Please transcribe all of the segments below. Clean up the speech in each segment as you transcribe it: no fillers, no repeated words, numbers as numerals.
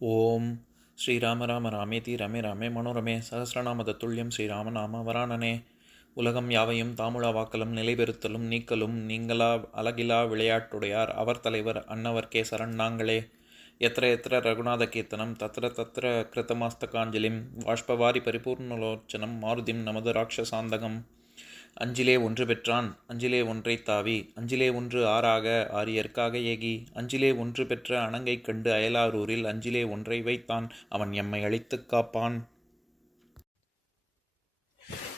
ஓம் ஸ்ரீராம ராம ராமேதி ரமே ராமே மனோரமே சகசிரநாம தத்துல்யம் ஸ்ரீராமநாம வராணனே. உலகம் யாவையும் தாமுழா வாக்கலும் நிலைபெறுத்தலும் நீக்கலும் நீங்களா அழகிலா விளையாட்டுடையார் அவர் தலைவர் அன்னவர் சரண் நாங்களே. எத்திர எத்திர ரகுநாத கீர்த்தனம் தத்திர தத்திர கிருத்தமாஸ்தகாஞ்சலிம் வாஷ்பவாரி பரிபூர்ணலோச்சனம் மாருதிம் நமது ராட்சசாந்தகம். அஞ்சிலே ஒன்று பெற்றான் அஞ்சிலே ஒன்றை தாவி அஞ்சிலே ஒன்று ஆறாக ஆரியர்க்காக ஏகி அஞ்சிலே ஒன்று பெற்ற அணங்கை கண்டு அயலாரூரில் அஞ்சிலே ஒன்றை வைத்தான் அவன் எம்மை அழித்துக் காப்பான்.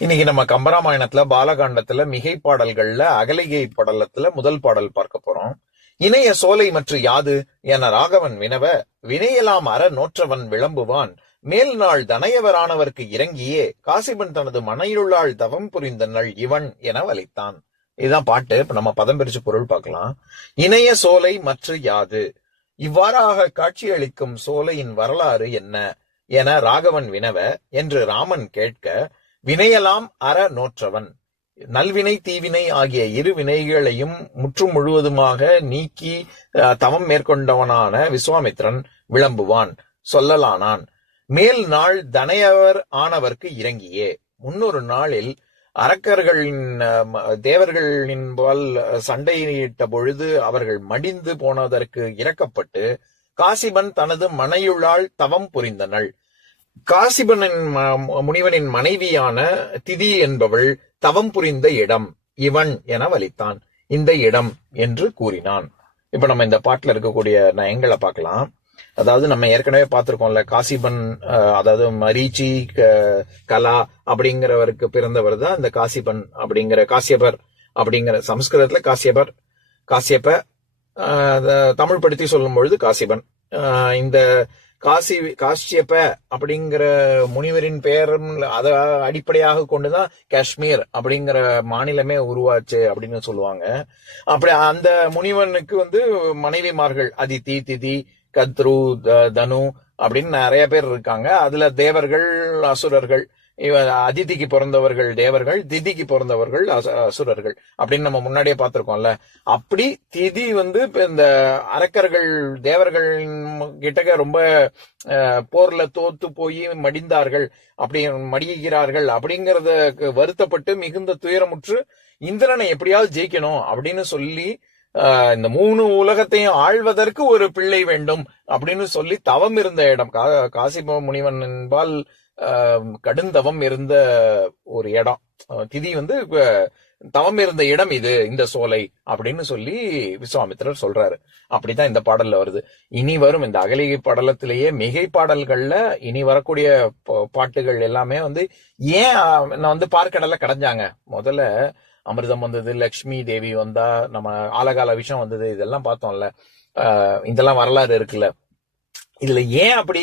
இன்னைக்கு நம்ம கம்பராமாயணத்துல பாலகாண்டத்துல மிகை பாடல்கள்ல அகலிகை படலத்துல முதல் பாடல் பார்க்க போறோம். இணைய சோலை மற்ற யாது என ராகவன் வினவ வினையெல்லாம் அற நோற்றவன் விளம்புவான் மேல் நாள் தனையவரானவர்க்கு இறங்கியே காசிபன் தனது மனையிலுள்ளாள் தவம் புரிந்த நள் இவன் என வலித்தான். இதுதான் பாட்டு. இப்ப நம்ம பதம் பிரிச்சு பொருள் பார்க்கலாம். இணைய சோலை மற்ற யாது, இவ்வாறாக காட்சியளிக்கும் சோலையின் வரலாறு என்ன என ராகவன் வினவ என்று ராமன் கேட்க, வினையெல்லாம் அற நோற்றவன், நல்வினை தீவினை ஆகிய இரு வினைகளையும் முற்றும் முழுவதுமாக நீக்கி தவம் மேற்கொண்டவனான விஸ்வாமித்திரன் விளம்புவான், சொல்லலானான். மேல் நாள் தனையவர் ஆனவர்க்கு இறங்கியே, முன்னொரு நாளில் அரக்கர்களின் தேவர்களின் பால் சண்டையிட்ட பொழுது அவர்கள் மடிந்து போனதற்கு இறக்கப்பட்டு காசிபன் தனது மனையுள்ளாள் தவம் புரிந்தனள். காசிபனின் முனிவனின் மனைவியான திதி என்பவள் தவம் புரிந்த இடம் இவன் என வலித்தான், இந்த இடம் என்று கூறினான். இப்ப நம்ம இந்த பாட்டுல இருக்கக்கூடிய நயங்களை பார்க்கலாம். அதாவது நம்ம ஏற்கனவே பார்த்திருக்கோம்ல, காசிபன் அதாவது மரீச்சி கலா அப்படிங்கிறவருக்கு பிறந்தவர் தான் இந்த காசிபன் அப்படிங்கிற காசியபர் அப்படிங்கிற, சமஸ்கிருதத்துல காசியப்ப தமிழ் படுத்தி சொல்லும் பொழுது காசிபன். இந்த காசியப்ப அப்படிங்கிற முனிவரின் பெயரும் அதை அடிப்படையாக கொண்டுதான் காஷ்மீர் அப்படிங்கிற மாநிலமே உருவாச்சு அப்படின்னு சொல்லுவாங்க. அப்படி அந்த முனிவனுக்கு மனைவிமார்கள் அதித்தி, திதி, கத்ரு, தனு அப்படின்னு நிறைய பேர் இருக்காங்க. அதுல தேவர்கள், அசுரர்கள். அதிதிக்கு பிறந்தவர்கள் தேவர்கள், திதிக்கு பிறந்தவர்கள் அசுரர்கள் அப்படின்னு நம்ம முன்னாடியே பார்த்திருக்கோம்ல. அப்படி திதி இந்த அரக்கர்கள் தேவர்கள் கிட்டக்க ரொம்ப போர்ல தோத்து போய் மடிந்தார்கள், அப்படி மடிகிறார்கள் அப்படிங்கறத வருத்தப்பட்டு மிகுந்த துயரமுற்று இந்திரனை எப்படியாவது ஜெயிக்கணும் அப்படின்னு சொல்லி இந்த மூணு உலகத்தையும் ஆழ்வதற்கு ஒரு பிள்ளை வேண்டும் அப்படின்னு சொல்லி தவம் இருந்த இடம் காசிப முனிவன் என்பால் கடுந்தவம் இருந்த ஒரு இடம். திதி தவம் இருந்த இடம் இது, இந்த சோலை அப்படின்னு சொல்லி விஸ்வாமித்திரர் சொல்றாரு. அப்படித்தான் இந்த பாடல்ல வருது. இனி வரும் இந்த அகலிகை படலத்திலேயே மிகை பாடல்கள்ல இனி வரக்கூடிய பாட்டுகள் எல்லாமே ஏன் பார்க்கடல கடைஞ்சாங்க. முதல்ல அமிர்தம் வந்தது, லக்ஷ்மி தேவி வந்தா, நம்ம ஆலகால விஷம் வந்தது, இதெல்லாம் பார்த்தோம்ல. இதெல்லாம் வரலாறு இருக்குல்ல. இதுல ஏன் அப்படி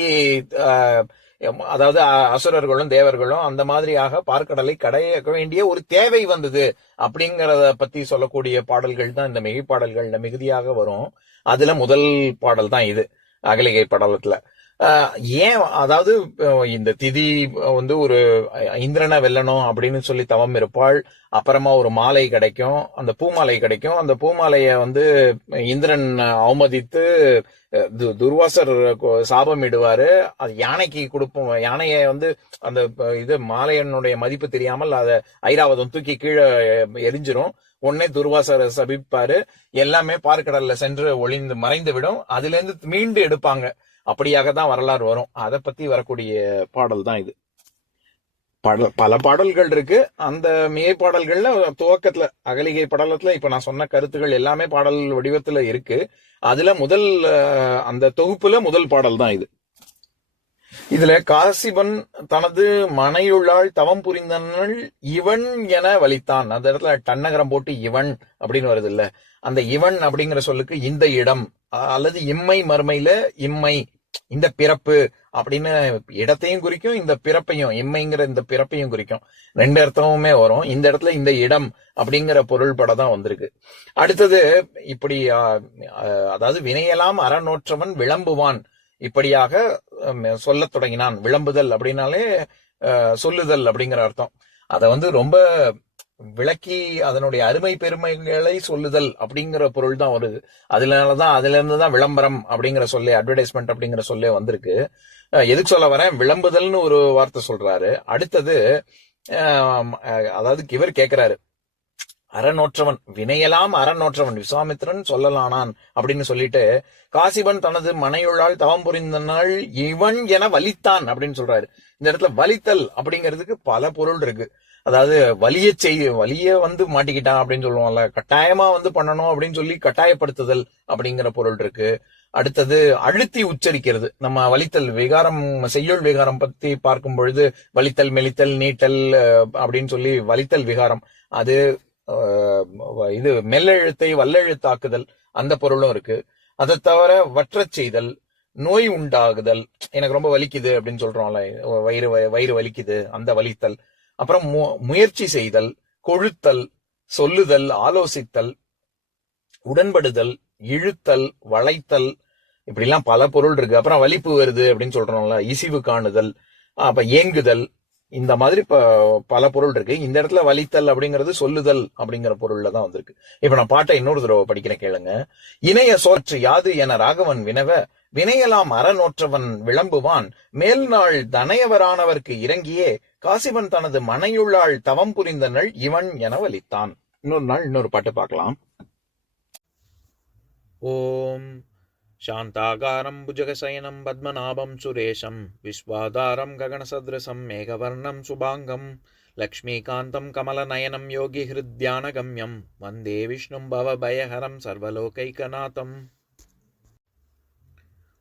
அதாவது அசுரர்களும் தேவர்களும் அந்த மாதிரியாக பார்க்கடலை கடைய வேண்டிய ஒரு தேவை வந்தது அப்படிங்கறத பத்தி சொல்லக்கூடிய பாடல்கள் தான் இந்த மிகை பாடல்கள்ல மிகுதியாக வரும். அதுல முதல் பாடல் தான் இது அகலிகை படலத்துல. ஏன் அதாவது இந்த திதி ஒரு இந்திரனை வெல்லணும் அப்படின்னு சொல்லி தவம் இருப்பாள். அப்புறமா ஒரு மாலை கிடைக்கும், அந்த பூமாலை கிடைக்கும். அந்த பூமாலைய இந்திரன் அவமதித்து துர்வாசர் சாபம் இடுவாரு. அது யானைக்கு கொடுப்போம். யானைய அந்த இது மாலையனுடைய மதிப்பு தெரியாமல் அதை ஐராவதம் தூக்கி கீழே எரிஞ்சிரும். உடனே துர்வாசர் சபிப்பாரு. எல்லாமே பார்க்கடல்ல சென்று ஒளிந்து மறைந்து விடும். அதுல இருந்து மீண்டு எடுப்பாங்க. அப்படியாக தான் வரலாறு வரும். அதை பத்தி வரக்கூடிய பாடல் தான் இது. பல பாடல்கள் இருக்கு. அந்த மிகை பாடல்கள்ல துவக்கத்துல அகலிகை படலத்துல இப்ப நான் சொன்ன கருத்துகள் எல்லாமே பாடல் வடிவத்துல இருக்கு. அதுல முதல் அந்த தொகுப்புல முதல் பாடல் தான் இது. இதுல காசிபன் தனது மனையுள்ளாள் தவம் புரிந்தனள் இவன் என வலித்தான். அந்த இடத்துல டன்னகரம் போட்டு இவன் அப்படின்னு வருது இல்ல. அந்த இவன் அப்படிங்கிற சொல்லுக்கு இந்த இடம் அல்லது இம்மை மறுமையில இம்மை, இந்த பிறப்பு அப்படின்னு இடத்தையும் குறிக்கும், இந்த பிறப்பையும் இம்மைங்கிற இந்த பிறப்பையும் குறிக்கும். ரெண்டு அர்த்தமுமே வரும். இந்த இடத்துல இந்த இடம் அப்படிங்கிற பொருள் பட தான் வந்திருக்கு. அடுத்தது இப்படி அதாவது வினையெல்லாம் அறநோற்றவன் விளம்புவான் இப்படியாக சொல்ல தொடங்கினான். விளம்புதல் அப்படின்னாலே சொல்லுதல் அப்படிங்கிற அர்த்தம். அத ரொம்ப விளக்கி அதனுடைய அருமை பெருமைகளை சொல்லுதல் அப்படிங்கிற பொருள் தான் வருது. அதுல இருந்துதான் விளம்பரம் அப்படிங்கிற சொல்லே, அட்வர்டைஸ்மெண்ட் அப்படிங்கிற சொல்லே வந்திருக்கு. எதுக்கு சொல்ல வரேன், விளம்புதல்னு ஒரு வார்த்தை சொல்றாரு. அடுத்தது அதாவது இவர் கேட்கிறாரு, அறநோற்றவன் வினையெல்லாம் அறநோற்றவன் விஸ்வாமித்திரன் சொல்லலானான் அப்படின்னு சொல்லிட்டு, காசிபன் தனது மனையுள்ளால் தவம் புரிந்த நாள் இவன் என வலித்தான் அப்படின்னு சொல்றாரு. இந்த இடத்துல வலித்தல் அப்படிங்கிறதுக்கு பல பொருள் இருக்கு. அதாவது வலிய வந்து மாட்டிக்கிட்டான் அப்படின்னு சொல்லுவாங்கல்ல, கட்டாயமா வந்து பண்ணணும் அப்படின்னு சொல்லி கட்டாயப்படுத்துதல் அப்படிங்கிற பொருள் இருக்கு. அடுத்தது அழுத்தி உச்சரிக்கிறது. நம்ம வலித்தல் விகாரம், செய்யுள் விகாரம் பத்தி பார்க்கும் பொழுது வலித்தல், மெலித்தல், நீட்டல் அப்படின்னு சொல்லி வலித்தல் விகாரம், அது இது மெல்லெழுத்தை வல்லெழுத்தாக்குதல் அந்த பொருளும் இருக்கு. அதை தவிர வற்றச் செய்தல், நோய் உண்டாகுதல், எனக்கு ரொம்ப வலிக்குது அப்படின்னு சொல்றோம்ல, வயிறு வலிக்குது, அந்த வலித்தல். அப்புறம் முயற்சி செய்தல், கொழுத்தல், சொல்லுதல், ஆலோசித்தல், உடன்படுதல், இழுத்தல், வளைத்தல், இப்படிலாம் பல பொருள் இருக்கு. அப்புறம் வலிப்பு வருது அப்படின்னு சொல்றோம்ல, இசிவு காணுதல், அப்ப ஏங்குதல், இந்த மாதிரி பல பொருள் இருக்கு. இந்த இடத்துல வலித்தல் அப்படிங்கிறது சொல்லுதல் அப்படிங்கிற பொருள்ல தான் வந்திருக்கு. இப்ப நான் பாட்டை இன்னொரு தடவை படிக்கிறேன், கேளுங்க. இணைய சோற்று யாது என ராகவன் வினவ, வினையெல்லாம் அறநோற்றவன் விளம்புவான், மேல் நாள் தனையவரானவர்க்கு இறங்கியே காசிபன் தனது மனையுள்ளாள் தவம் புரிந்த நள் இவன் என வலித்தான். இன்னொரு நாள் இன்னொரு பாட்டு பார்க்கலாம். ஓம் शान्ताकारं भुजगशयनं पद्मनाभं सुरेशं विश्वाधारं गगनसदृशं मेघवर्णं शुभाङ्गं लक्ष्मीकान्तं कमलनयनं योगिहृद्यानगम्यं वन्दे विष्णुं भवभयहरं सर्वलोकैकनाथम्.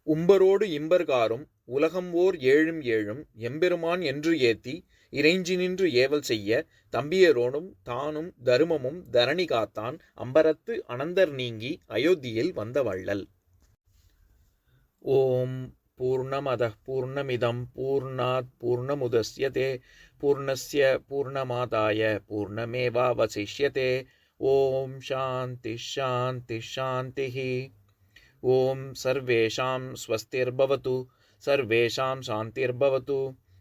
உம்பரோடு இம்பர்காரும் உலகம் ஓர் ஏழும் ஏழும் எம்பெருமான் என்று ஏத்தி இறைஞ்சி நின்று ஏவல் செய்ய தம்பியரோனும் தானும் தருமமும் தரணி காத்தான் அம்பரத்து அனந்தர் நீங்கி அயோத்தியில் வந்த வள்ளல். ஓம் பூர்ணமதः பூர்ணமிதம் பூர்ணாத் பூர்ணமுதஸ்யதே பூர்ணஸ்ய பூர்ணமாதாய பூர்ணமேவாவசிஷ்யதே. ஓம் சாந்தி சாந்தி சாந்திஹி. ஓம் சர்வேஷாம் ஸ்வஸ்திர்பவது சர்வேஷாம் சாந்திர்பவது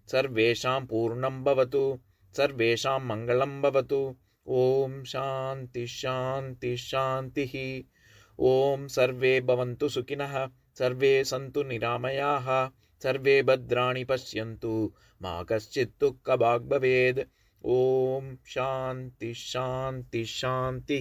சர்வேஷாம் பூர்ணம் பவது சர்வேஷாம் மங்களம் பவது. ஓம் சாந்தி சாந்தி சாந்திஹி. ஓம் சர்வே பவந்து சுகினः सर्वे सन्तु निरामयाः सर्वे भद्राणि पश्यन्तु मा कश्चित् दुःखभाग् भवेत्. ओम शांति शांति शांति.